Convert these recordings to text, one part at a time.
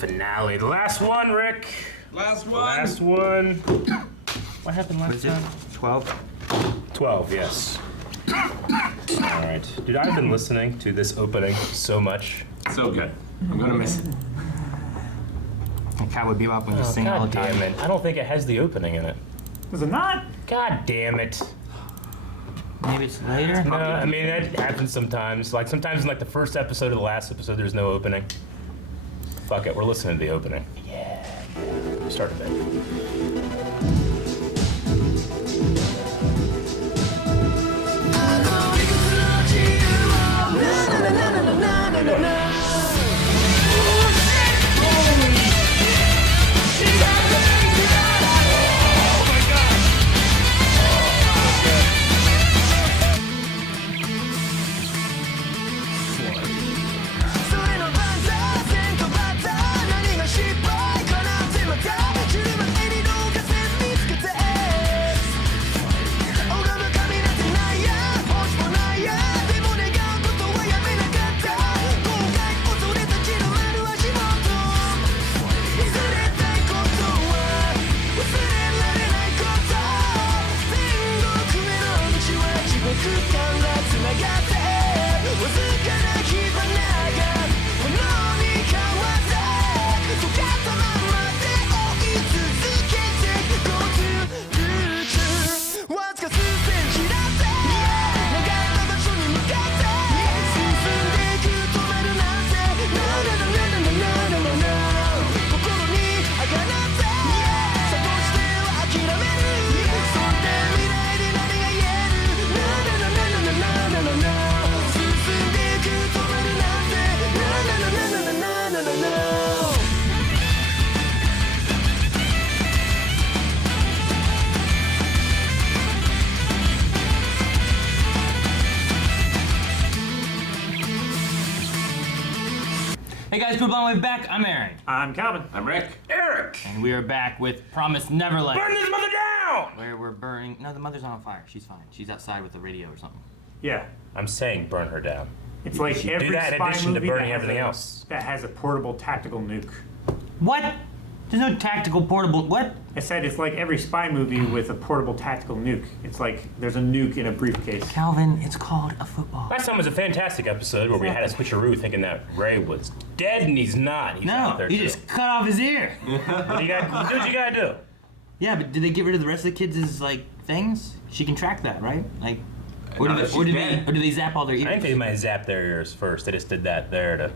finale. The last one, Rick. Last one. Last one. What happened last time? 12? 12, yes. Alright. Dude, I've been listening to this opening so much. So good. I'm gonna miss it. And Cowboy Bebop when you sing all the God time. damn it. I don't think it has the opening in it. Is it not? God damn it. Maybe it's later? No, I mean, that happens sometimes. Like, sometimes in, like, the first episode or the last episode, there's no opening. Fuck it, we're listening to the opening. Yeah. Start with it. Hey guys, good long way back. I'm Aaron. I'm Calvin. I'm Rick. Eric! And we are back with Promised Neverland. Burn this mother down! Where we're burning. No, the mother's not on fire. She's fine. She's outside with the radio or something. Yeah. I'm saying burn her down. It's like should every do that in spy addition to movie burning that has everything a- else. that has a portable tactical nuke. What? There's no tactical portable. What? I said it's like every spy movie with a portable tactical nuke. It's like there's a nuke in a briefcase. Calvin, it's called a football. Last time was a fantastic episode where we had a switcheroo thinking that Ray was dead and he's not. He's out No, there he too. just cut off his ear. What do you got? Do what you gotta do. Yeah, but did they get rid of the rest of the kids' like things? She can track that, right? Like, or Not did if they, or she's did they, dead. or did they zap all their I think ears? they might zap their ears first. They just did that there to.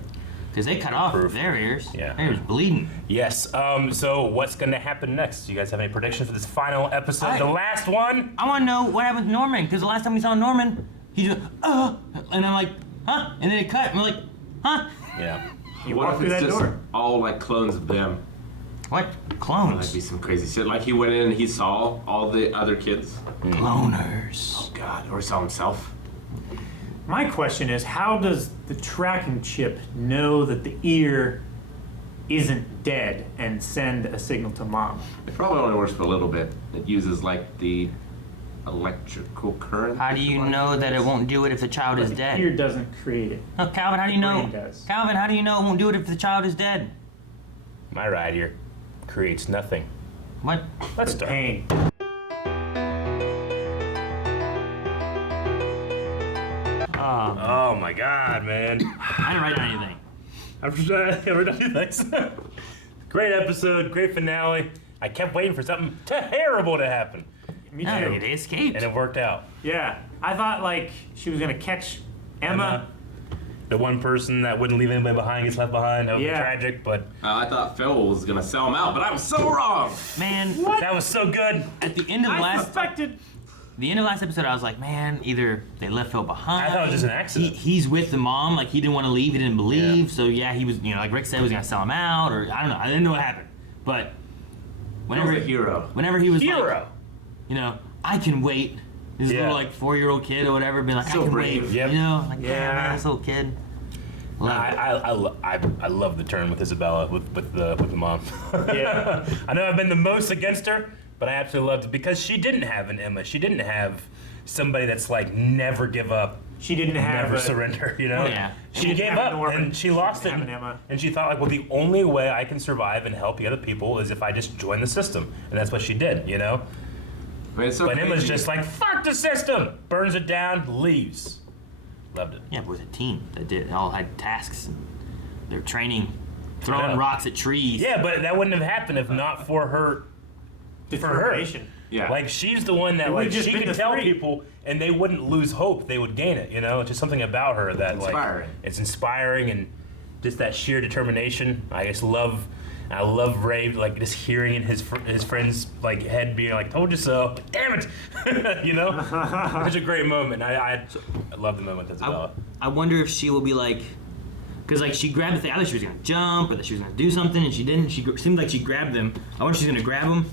Because they cut off Proof. their ears. Yeah. Their ears bleeding. Yes. So what's gonna happen next? You guys have any predictions for this final episode, the last one? I want to know what happened to Norman. Because the last time we saw Norman, he just and I'm like, huh? And then it cut. And we're like, huh? Yeah. You What walk if through it's that just door. all like clones of them? What? That'd Clones. be some crazy shit. Like he went in and he saw all the other kids. Cloners. Oh God, or he saw himself. My question is, how does the tracking chip know that the ear isn't dead and send a signal to mom? It probably only works for a little bit. It uses like the electrical current. How do you know that it won't do it if the child is The dead? ear doesn't create it. Oh, Calvin, how do you know? brain does. Calvin, how do you know it won't do it if the child is dead? My right ear creates nothing. What? Let's The start. pain. Oh my God, man. I didn't write down anything. I've never done these things. Great episode, great finale. I kept waiting for something terrible to happen, Me No, too. they escaped. and it worked out. Yeah. I thought like she was gonna catch Emma. The one person that wouldn't leave anybody behind gets left behind. That would be Yeah. tragic, but I thought Phil was gonna sell him out, but I was so wrong. Man, that was so good. at the end of the I last suspected. the end of last episode, I was like, man, either they left Phil behind. I thought it was just an accident. He's with the mom, like he didn't want to leave, he didn't believe. So yeah, he was, like Rick said, he was gonna sell him out, or I don't know. I didn't know what happened, but Phil's a hero. whenever he was Hero. like, I can wait. This Yeah. little like 4-year-old kid or whatever, being like, So I can brave. wait. Yep. Like Yeah. yeah, man, this little kid. Love it. I love the turn with Isabella with the mom. Yeah. I know I've been the most against her, but I absolutely loved it because she didn't have an Emma. She didn't have somebody that's like never give up she didn't have never a, surrender, you know? Yeah. She didn't gave have up Norman. and she lost She it. didn't have an Emma. And she thought, like, well, the only way I can survive and help the other people is if I just join the system. And that's what she did, you know? I mean, it's so But Emma's crazy. just like, fuck the system! Burns it down, leaves. Loved it. Yeah, but it was a team that did. They all had tasks. And they were training, throwing know. rocks at trees. Yeah, but that wouldn't have happened if not for her. determination. Yeah. Like, she's the one that, It like, would've just she been could the tell three. people and they wouldn't lose hope. They would gain it, you know? It's just something about her that, like, Inspiring. it's inspiring and just that sheer determination. I love Ray, like, just hearing in his friend's, like, head being like, told you so. Damn it! You know? Such a great moment. I love the moment that's developed. I wonder if she will be like, because like she grabbed the thing. I thought she was gonna jump or that she was gonna do something, and she didn't. Seemed like she grabbed them. I wonder if she's gonna grab them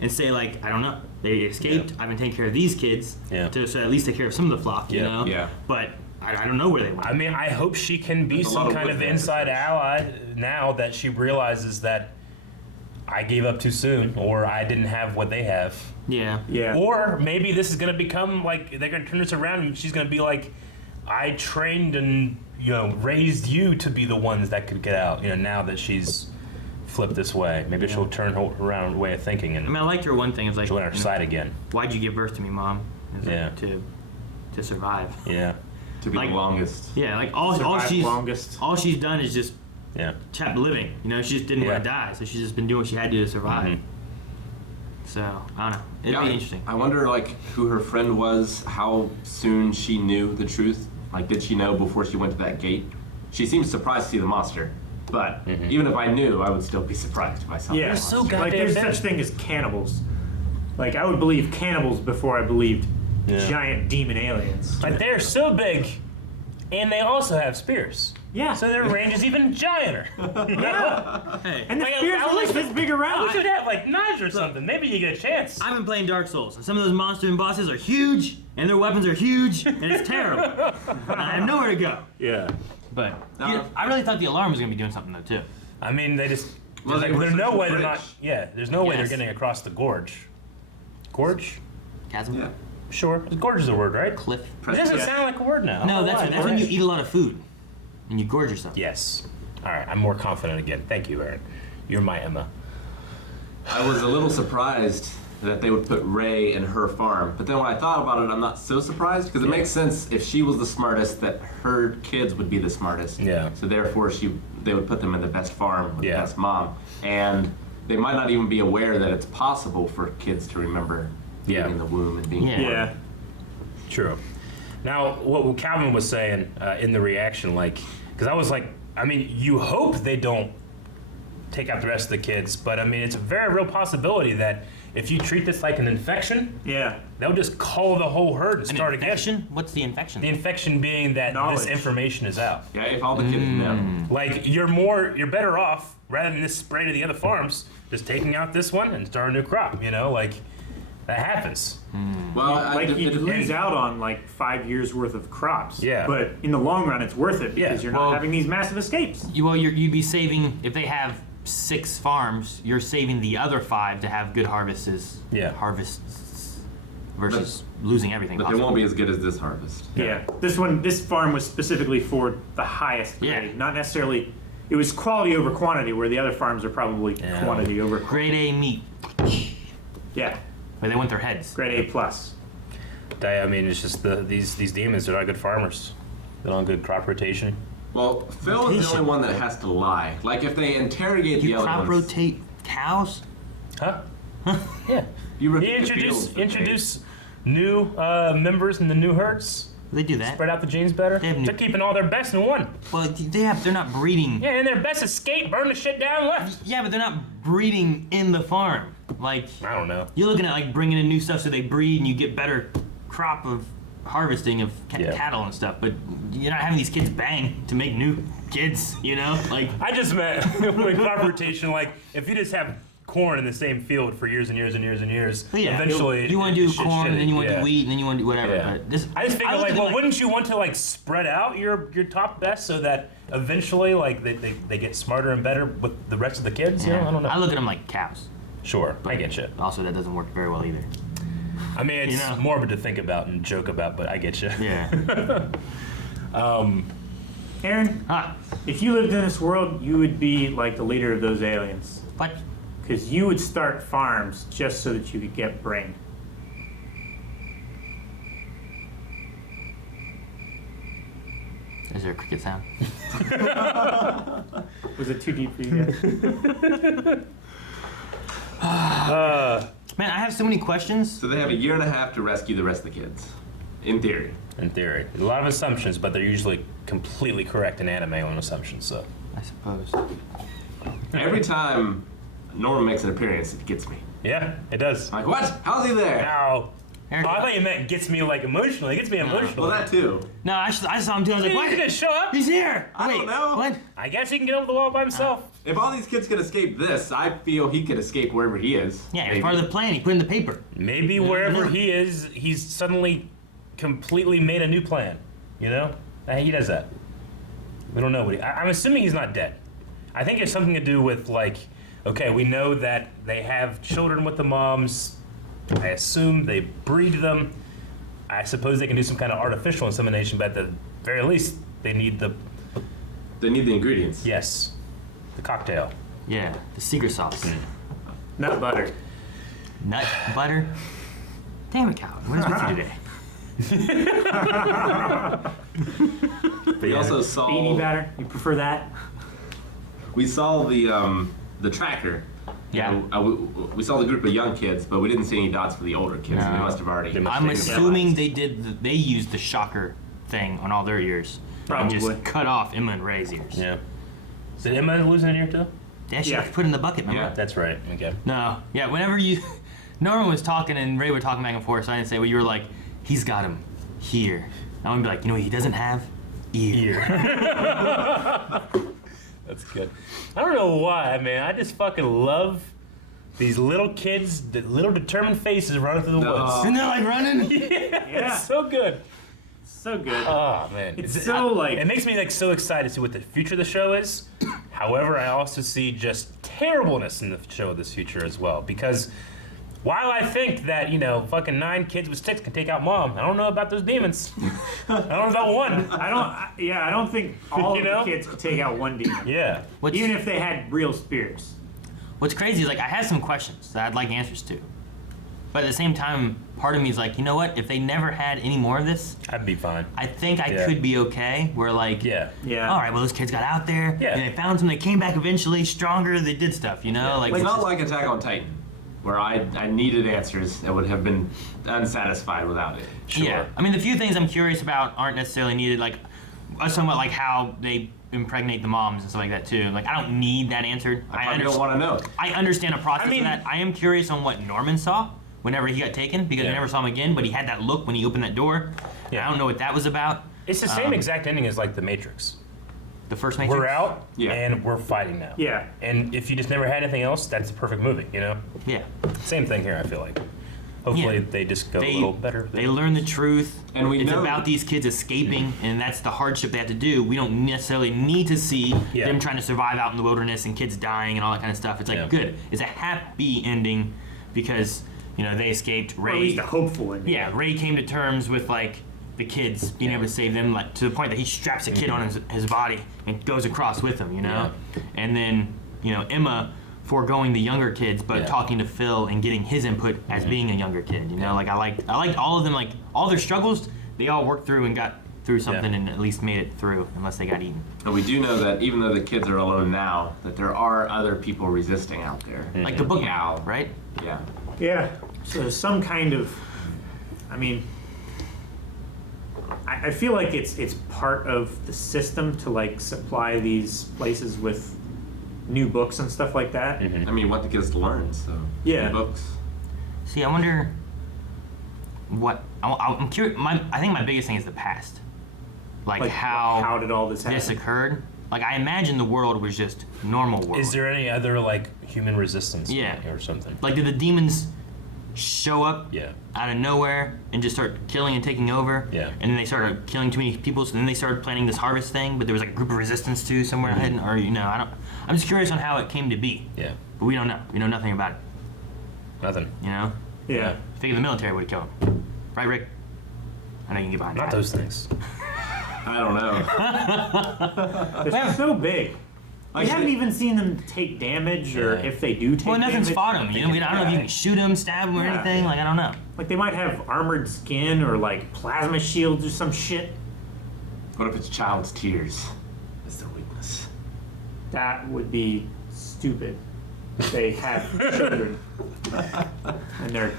and say like, I don't know, they escaped. Yeah. I've been taking care of these kids Yeah. to so at least take care of some of the flock, you Yeah. know. Yeah. But I don't know where they went. I mean, I hope she can be There's a lot some of kind wood of there. inside ally now that she realizes that I gave up too soon or I didn't have what they have. Yeah. Yeah. Or maybe this is going to become like, they're going to turn this around and she's going to be like, I trained and, you know, raised you to be the ones that could get out, you know, now that she's flipped this way. Maybe she'll turn around her way of thinking I mean, and I liked her one thing. It's like, she'll on her you know, side again. why'd you give birth to me, Mom? It's like, Yeah. To survive. Yeah. to be like- the longest. Yeah, like all Survive she's longest. all she's done is just Yeah. kept living. You know, she just didn't want to Yeah. die, so she's just been doing what she had to survive. Mhm. So I don't know. It'd Yeah, be interesting. I wonder, like, who her friend was, how soon she knew the truth. Like, did she know before she went to that gate? She seems surprised to see the monster, but even if I knew, I would still be surprised if I saw Yeah. the so monster. Like, goddamn there's big. such thing as cannibals. Like, I would believe cannibals before I believed Yeah. giant demon aliens. Like, they're so big and they also have spears. Yeah. So their range is even gianter. Yeah. Hey, And the Like, spears I are like wish- this big I around. wish you'd have like knives or something. Maybe you get a chance. I've been playing Dark Souls, and some of those monsters and bosses are huge, and their weapons are huge, and it's terrible. And I have nowhere to go. Yeah. But No. yeah, I really thought the alarm was gonna be doing something though too. I mean, they just. Well, they like, were there's no searching way the they're not. bridge. Yeah, there's no way they're Yes. getting across the gorge. Gorge? Chasm, Yeah. Sure. Gorge is a word, right? cliff. It doesn't Yeah. sound like a word now. No, Oh, that's why? that's when you eat a lot of food, and you gorge yourself. Yes. All right, I'm more confident again. Thank you, Aaron. You're my Emma. I was a little surprised that they would put Ray in her farm, but then when I thought about it, I'm not so surprised because it makes sense if she was the smartest, that her kids would be the smartest. Yeah. So therefore, they would put them in the best farm with Yeah. the best mom, and they might not even be aware that it's possible for kids to remember being Yeah. in the womb and being Yeah. born. Yeah. True. Now, what Calvin was saying in the reaction, like, because I was like, I mean, you hope they don't take out the rest of the kids, but I mean, it's a very real possibility that if you treat this like an infection, Yeah. they'll just call the whole herd and An start again. infection? What's the infection? The infection being that Knowledge. this information is out. Yeah, if all the kids know. Like, you're better off, rather than this spray to the other farms, just taking out this one and start a new crop, you know? Like, that happens. Well, Like, it you lose depends. out on like 5 years worth of crops. Yeah. But in the long run, it's worth it because Yeah. you're Well- not having these massive escapes. You'd be saving if they have 6 farms. You're saving the other 5 to have good harvests. Yeah. Harvests versus losing everything. But they possible. won't be as good as this harvest. Yeah. This farm was specifically for the highest grade, Yeah. not necessarily. It was quality over quantity, where the other farms are probably Yeah. quantity over. Grade A meat. Yeah. Where they want their heads. Grade A plus. I mean, it's just these demons are not good farmers. They don't have good crop rotation. Well, Phil is the only one that has to lie. Like, if they interrogate the You other crop ones, rotate cows? Huh? Yeah. you He rotate the fields, okay? introduce new members in the new herds. They do that. Spread out the genes better. They have new- They're keeping all their best in one. Well, they're not breeding. Yeah, and their best escape, burn the shit down left. Yeah, but they're not breeding in the farm. Like, I don't know. you're looking at like bringing in new stuff so they breed and you get better crop of harvesting of Yeah. cattle and stuff. But you're not having these kids bang to make new kids, you know? Like, I just meant like crop rotation. Like if you just have corn in the same field for years and years and years and years, yeah, eventually you want to do shit's corn and then shitty. you want to Yeah. do wheat and then you want to do whatever. Yeah. But this, I just figure look like, at it well, wouldn't you want to like spread out your top best so that eventually like they get smarter and better with the rest of the kids? You know, I don't know. I look at them like cows. Sure, I get you. Also, that doesn't work very well either. I mean, it's morbid to think about and joke about, but I get you. Yeah. Aaron, if you lived in this world, you would be like the leader of those aliens. What? Because you would start farms just so that you could get brain. Is there a cricket sound? Was it too deep for you guys? Man, I have so many questions. So they have a year and a half to rescue the rest of the kids, in theory. In theory. A lot of assumptions, but they're usually completely correct in anime on assumptions, so. I suppose. Every time Norman makes an appearance, it gets me. Yeah, it does. I'm like, what? How's he there? Ow. Eric, Oh, I thought you meant gets me like emotionally. It gets me emotionally. Well, that too. No, I saw him too. I was like, He what? didn't show up. He's here. I Wait, don't know. What? I guess he can get over the wall by himself. If all these kids could escape this, I feel he could escape wherever he is. Yeah, it's Maybe. part of the plan. He put in the paper. Maybe wherever he is, he's suddenly completely made a new plan. You know? He does that. We don't know what I'm assuming he's not dead. I think it's something to do with, like, okay, we know that they have children with the moms. I assume they breed them. I suppose they can do some kind of artificial insemination, but at the very least, they need the, They need the ingredients. yes, the cocktail. Yeah, the secret sauce. Nut butter. Nut butter. Damn it, Calvin. What is with you today? We also saw Beanie batter. You prefer that? we saw the tracker. Yeah. You know, we saw the group of young kids, but we didn't see any dots for the older kids. So they No. must have already. They must I'm have assuming they used the shocker thing on all their ears. And Probably. just cut off Emma and Ray's ears. Yeah. Did Emma lose an ear too? Yeah, she Yeah. got put in the bucket, remember? Yeah. That's right. Okay. No. Yeah, whenever you... Norman was talking and Ray were talking back and forth, so I didn't say, well, you were like, he's got him here. I would be like, you know what he doesn't have? Ear. That's good. I don't know why, man. I just fucking love these little kids, the little determined faces running through the woods. Isn't that like running? Yeah. It's so good. So good. Oh man, It's so, like- it makes me like so excited to see what the future of the show is. However, I also see just terribleness in the show of this future as well. Because while I think that fucking 9 kids with sticks can take out mom, I don't know about those demons. I don't know about one. I don't think all You of know? the kids could take out one demon. Yeah. Even if they had real spears. What's crazy is like I have some questions that I'd like answers to. But at the same time, part of me is like, you know what? If they never had any more of this, I'd be fine. I think I Yeah. could be okay. Where like, Yeah. Yeah. all right, well, those kids got out there, Yeah. and they found some. They came back eventually, stronger. They did stuff, you know. Like It's it's not just- like Attack on Titan, where I needed answers and would have been unsatisfied without it. Sure. Yeah, I mean, the few things I'm curious about aren't necessarily needed. Like, I was talking about like how they impregnate the moms and stuff like that too. Like, I don't need that answered. I probably don't want to know. I understand the process I mean- of that. I am curious on what Norman saw whenever he got taken because I Yeah. never saw him again. But he had that look when he opened that door. Yeah. I don't know what that was about. It's the same exact ending as like The Matrix. The first Matrix. We're out Yeah. and we're fighting now. Yeah. And if you just never had anything else, that's a perfect movie, Yeah. Same thing here, I feel like. Hopefully Yeah. they just go a little better. They learn the truth. And we it's know- about these kids escaping, and that's the hardship they have to do. We don't necessarily need to see Yeah. them trying to survive out in the wilderness and kids dying and all that kind of stuff. It's like Yeah. good. It's a happy ending because they escaped. Or at least Ray, a hopeful ending. yeah, Ray came to terms with like the kids being able to save them, like to the point that he straps a kid on his body and goes across with him. And then Emma foregoing the younger kids, but Yeah. talking to Phil and getting his input as being a younger kid. Like I liked all of them. Like all their struggles, they all worked through and got through something and at least made it through, unless they got eaten. And we do know that even though the kids are alone now, that there are other people resisting out there. Like the book, Yeah. right? Yeah. Yeah. So there's some kind of, I feel like it's part of the system to like supply these places with new books and stuff like that. I mean, what the kids to learn, so. Yeah. Books. See, I wonder what I'm curious. I think my biggest thing is the past, like how did all this happen? this occurred. Like I imagine the world was just normal world. Is there any other like human resistance Yeah. or something? Like did the demons show up Yeah. out of nowhere and just start killing and taking over? Yeah. And then they started killing too many people, so then they started planning this harvest thing. But there was like a group of resistance too somewhere hidden, or I don't. I'm just curious on how it came to be. Yeah. But we don't know. We know nothing about it. Nothing. You know. Yeah. Think of the military would kill him. Right, Rick? I know you can get behind Not that. those things. I don't know. They're so big. We Like, haven't even seen them take damage, or Yeah. if they do take Well, nothing's damage. fought him. You know, I don't know if you can shoot him, stab him, or Yeah. anything. Like, I don't know. Like, they might have armored skin or, like, plasma shields or some shit. What if it's child's tears? That's their weakness. That would be stupid. If they have children. And they're...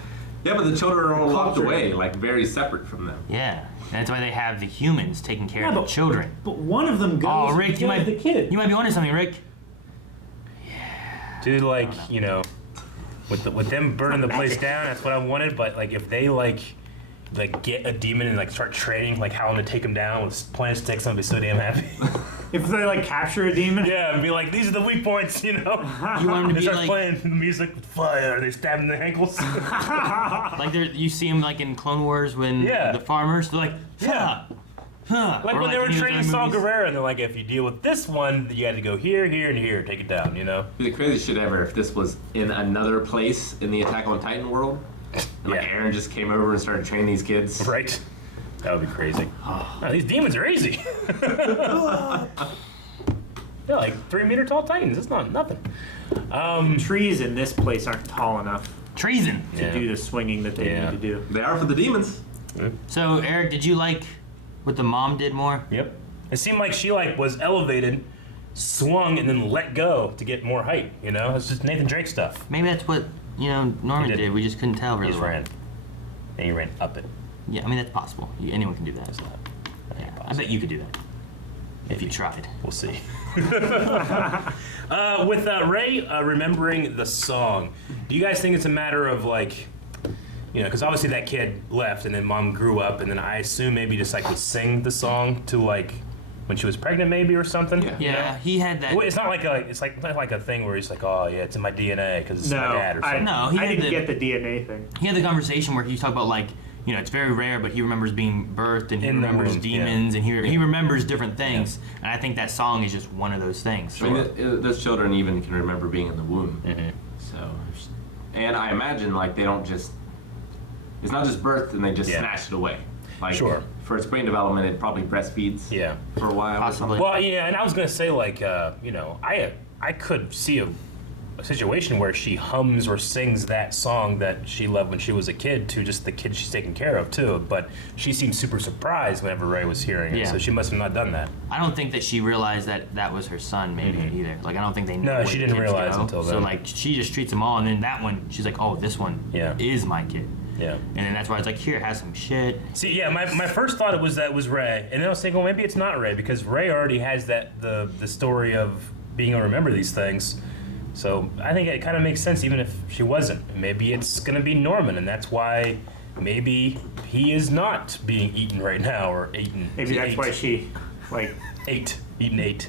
Yeah, but the children are all locked Culture. away, like very separate from them. Yeah. And that's why they have the humans taking care Yeah, of the but- children. But one of them goes Oh, and Rick, you kills might the kid. You might be onto something, Rick. Dude, like, you know, with them burning the place down, that's what I wanted. But like, if they like get a demon and like start training, like how to take him down with plant sticks, I'd be so damn happy. If they, like, capture a demon. Yeah, and be like, these are the weak points, you know. You want him to They be start like, playing the music with fire, and they stab him in the ankles. like you see him like in Clone Wars when Yeah. the farmers, they're like, Yeah. huh. Like Or when they were any of the training other Saw movies. Gerrera, and they're like, if you deal with this one, you had to go here, here, and here, take it down, you know. It'd be the craziest shit ever if this was in another place in the Attack on Titan world. And like Yeah. Aaron just came over and started training these kids. Right? That would be crazy. No, these demons are easy. They're like 3-meter tall titans. It's not nothing. Trees in this place aren't tall enough Treason. to Yeah. do the swinging that they Yeah. need to do. They are for the demons. So, Eric, did you like what the mom did more? Yep. It seemed like she like was elevated, swung, and then let go to get more height. You know, it's just Nathan Drake stuff. Maybe that's what, Norman He did. did. We just couldn't tell He really just well. ran, and he ran up it. Yeah, I mean, that's possible. Anyone can do that. It's not. That ain't I possible. bet you could do that. If you tried. We'll see. With Ray remembering the song, do you guys think it's a matter of like, you know, because obviously that kid left and then mom grew up and then I assume maybe just like would sing the song to like when she was pregnant maybe or something? Yeah. you know? Yeah, he had that. Well, it's not like not like a thing where he's like, oh yeah, it's in my DNA because it's No, my dad or something. No, he I had didn't the- get the DNA thing. He had the conversation where he talked about like, it's very rare, but he remembers being birthed and he In the remembers womb, demons and he remembers different things. And I think that song is just one of those things. I mean, those children even can remember being in the womb. Mhm. So, and I imagine like they don't just. It's not just birth and they just Yeah. snatch it away. Like Sure. for its brain development, it probably breastfeeds. Yeah. For a while. Possibly. Well, yeah, and I was gonna say like, you know, I could see a situation where she hums or sings that song that she loved when she was a kid to just the kid she's taking care of too. But she seemed super surprised whenever Ray was hearing it, Yeah. so she must have not done that. I don't think that she realized that that was her son, maybe either. Like I don't think they know. No, where she the didn't kids realize go. until So then. like she just treats them all, and then that one, she's like, oh, this one Yeah. is my kid. Yeah. And then that's why it's like, here, have some shit. See, yeah, my first thought it was that was Ray, and then I was thinking, well, maybe it's not Ray because Ray already has that the story of being able to remember these things. So I think it kind of makes sense, even if she wasn't. Maybe it's gonna be Norman, and that's why maybe he is not being eaten right now or eaten. Maybe that's why she, like, eaten eight.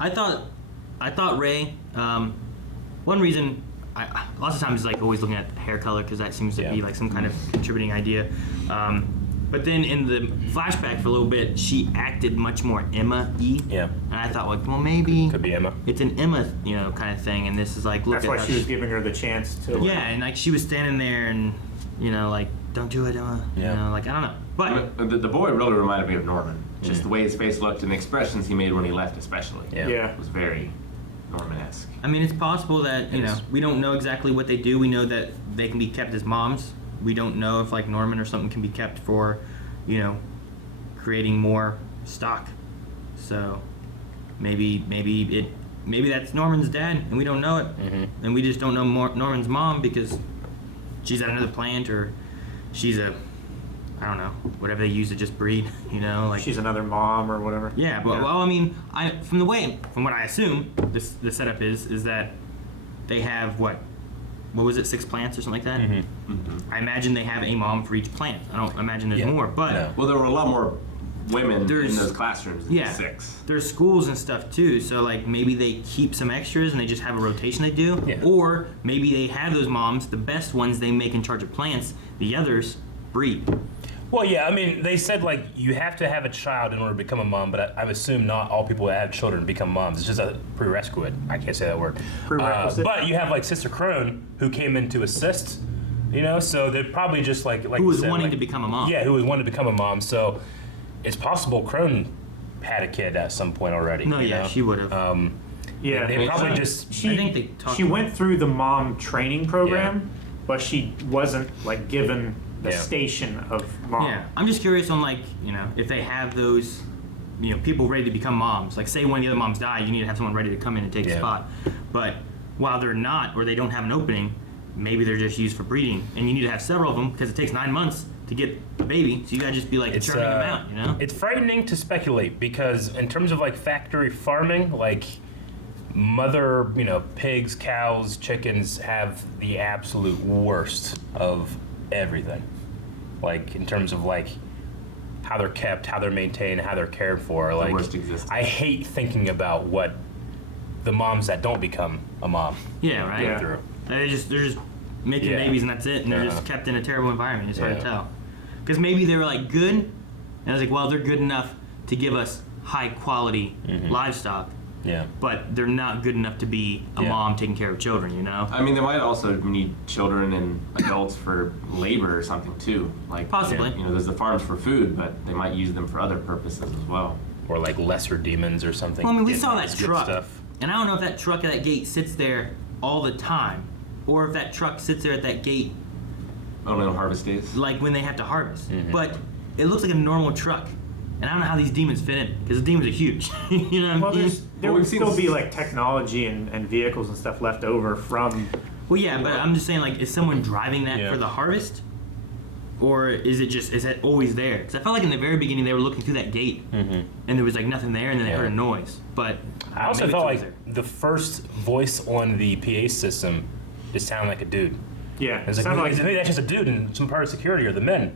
I thought Ray. One reason, lots of times is like always looking at hair color because that seems to Yeah. be like some kind of contributing idea. But then in the flashback for a little bit, she acted much more Emma-y. Yeah. And I thought like, well, maybe Could be Emma. it's an Emma, kind of thing. And this is like, look that's at why how she was giving her the chance to. like, yeah, and like she was standing there and like, don't do it, Emma. Yeah. Like I don't know, but The boy really reminded me of Norman. Just the way his face looked and the expressions he made when he left, especially. Yeah. Yeah. Was very Norman-esque. I mean, it's possible that It is. we don't know exactly what they do. We know that they can be kept as moms. We don't know if like Norman or something can be kept for, creating more stock. So maybe that's Norman's dad, and we don't know it, and we just don't know Norman's mom because she's at another plant or she's I don't know, whatever they use to just breed. Like She's another mom or whatever. yeah, but well, I mean, from what I assume, the setup is that they have what was it, 6 plants or something like that? I imagine they have a mom for each plant. I don't imagine there's Yeah. more, but No. Well, there were a lot more women in There's- those classrooms than yeah, 6. there's schools and stuff too. So like maybe they keep some extras and they just have a rotation they do, Yeah. or maybe they have those moms, the best ones they make in charge of plants. The others breed. Well, yeah, I mean, they said, like, you have to have a child in order to become a mom, but I assume not all people that have children become moms. It's just a prerequisite. I can't say that word. Prerequisite. But you have, like, Sister Crone, who came in to assist You know, so they're probably just like Who you was said, wanting like- to become a mom. Yeah, who was wanting to become a mom. So it's possible Crone had a kid at some point already. No, you yeah, know? she would have. Yeah, They probably just. I think they talked. She went through the mom training program, but she wasn't like given the Yeah. station of mom. Yeah, I'm just curious on like, you know, if they have those, you know, people ready to become moms. Like, say when the other moms die, you need to have someone ready to come in and take the Yeah. spot. But while they're not, or they don't have an opening, maybe they're just used for breeding, and you need to have several of them because it takes 9 months to get a baby. So you gotta just be like churning them out, you know? It's frightening to speculate because in terms of like factory farming, like mother, you know, pigs, cows, chickens have the absolute worst of everything. Like in terms of like how they're kept, how they're maintained, how they're cared for. Like worst existence. I hate thinking about what the moms that don't become a mom Yeah, right. go through. They're just making Yeah. babies and that's it, and they're Yeah. just kept in a terrible environment. It's hard Yeah. to tell. Because maybe they were like good, and I was like, well, they're good enough to give us high quality livestock, Yeah. but they're not good enough to be a Yeah. mom taking care of children, you know? I mean, they might also need children and adults for labor or something too. Like Possibly. You know, there's the farms for food, but they might use them for other purposes as well. Or like lesser demons or something. Well, I mean, we Getting saw all that this good truck, stuff. and I don't know if that truck at that gate sits there all the time, or if that truck sits there at that gate Only on harvest days. like when they have to harvest. Mm-hmm. But it looks like a normal truck, and I don't know how these demons fit in because the demons are huge. You know what Well, I mean? there Well, would we've seen still be s- like technology and vehicles and stuff left over from. Well, yeah, but I'm just saying, like, is someone driving that Yeah. for the harvest, or is it always there? Because I felt like in the very beginning they were looking through that gate, and there was like nothing there, and then they Yeah. heard a noise. But I also maybe felt it's like always the first voice on the PA system just sounded like a dude. Yeah, It's like, sounded maybe that's just a dude and some part of security or the men.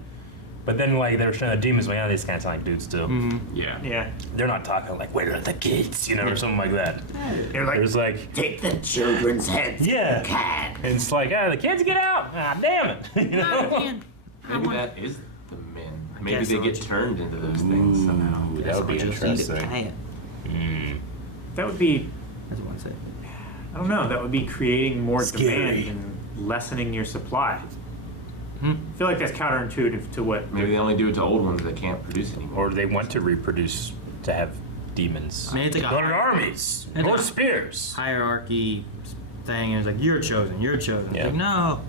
But then like they were showing the demons, like, yeah, these kind of sound like dudes too. Yeah. yeah. They're not talking like, where are the kids, you know, or something like that. They're like, There's like, take the children's heads. yeah, Cat. and it's like, the kids get out. Ah, damn it. You there. know? Oh, man. Maybe that is the men. Maybe guess they so. get turned into those things somehow. That would be Just need a interesting. cat. That would be, That's what I said. I don't know, that would be creating more Scary. demand and lessening your supply. Hmm. I feel like that's counterintuitive to what. Maybe they only do it to old ones that can't produce anymore. Or they want to reproduce to have demons. I mean, it's like a- Build armies, It's more like- spears. Hierarchy thing, and it's like you're chosen, you're chosen. Yeah. It's like no,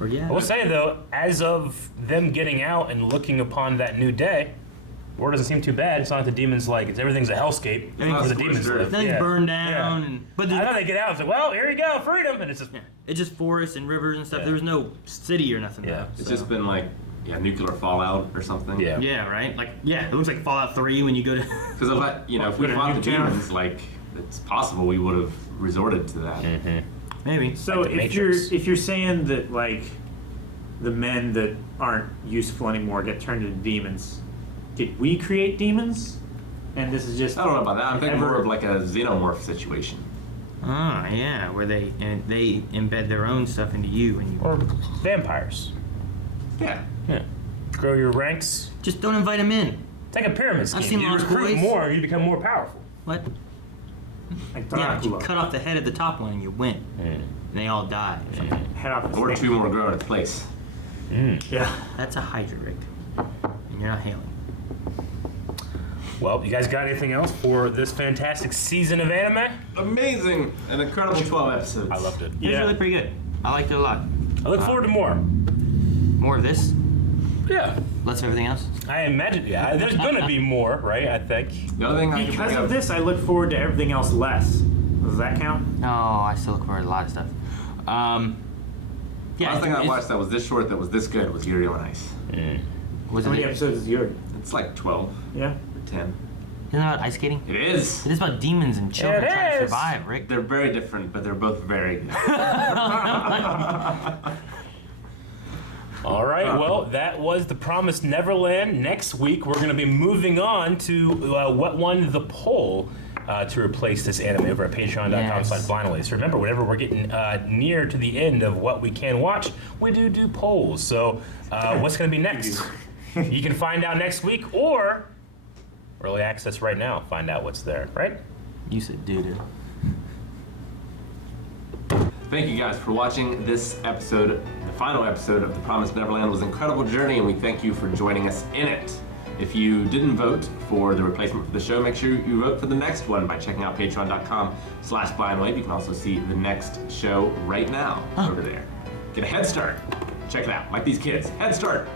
or yeah. I will say though, as of them getting out and looking upon that new day, war doesn't seem too bad. It's not like the demons like everything's a hellscape where the Everything's demons scorched live. earth. Nothing's burned down, and but I know they get out. It's like, well, here you go, freedom, and it's just yeah, it's just forests and rivers and stuff. Yeah. There was no city or nothing. Yeah. though, It's so. just been like, nuclear fallout or something. yeah. Yeah, right. Like yeah, it looks like Fallout 3 when you go to. Because if that, if we Put a fought the nuke down. demons, like it's possible we would have resorted to that. Maybe. So Like the if you're Matrix. if you're saying that like the men that aren't useful anymore get turned into demons, did we create demons? And this is just I don't know about that. I'm thinking ever- more of like a xenomorph situation. Ah, yeah, where they embed their own stuff into you, and you Or vampires. Yeah. Yeah. Grow your ranks. just don't invite them in. It's like a pyramid scheme. seen You Lost recruit Boys. more, you become more powerful. What? like Yeah, but you Dracula. cut off the head of the top one and you win, and they all die. Or something. Head off the Or snake. two more grow in its place. Yeah. That's a Hydra, Rick, and you're not hailing. Well, you guys got anything else for this fantastic season of anime? Amazing! An incredible 12 episodes. I loved it. It was Yeah. really pretty good. I liked it a lot. I look forward to more. More of this, Yeah. less of everything else. I imagine, there's gonna be more, right? I think. The other thing I can Because bring of up, this, I look forward to everything else less. Does that count? No, I still look forward to a lot of stuff. Yeah, last thing I it's- watched that was this short, that was this good, was Yuri on Ice. Was How it? many episodes is yours? It's like 12 Yeah. or 10. Isn't that about ice skating? It is! It is about demons and children It trying to is. survive, Rick. They're very different, but they're both very good. All right, well, that was The Promised Neverland. Next week, we're going to be moving on to what won the poll to replace this anime over at patreon.com/blindly. So remember, whenever we're getting near to the end of what we can watch, we do polls. So what's going to be next? You can find out next week, or early access right now. Find out what's there, right? You said doo-doo. Thank you guys for watching this episode, the final episode of The Promised Neverland was an incredible journey, and we thank you for joining us in it. If you didn't vote for the replacement for the show, make sure you vote for the next one by checking out patreon.com/blindwave. You can also see the next show right now over there. Get a head start. Check it out. Like these kids. Head start.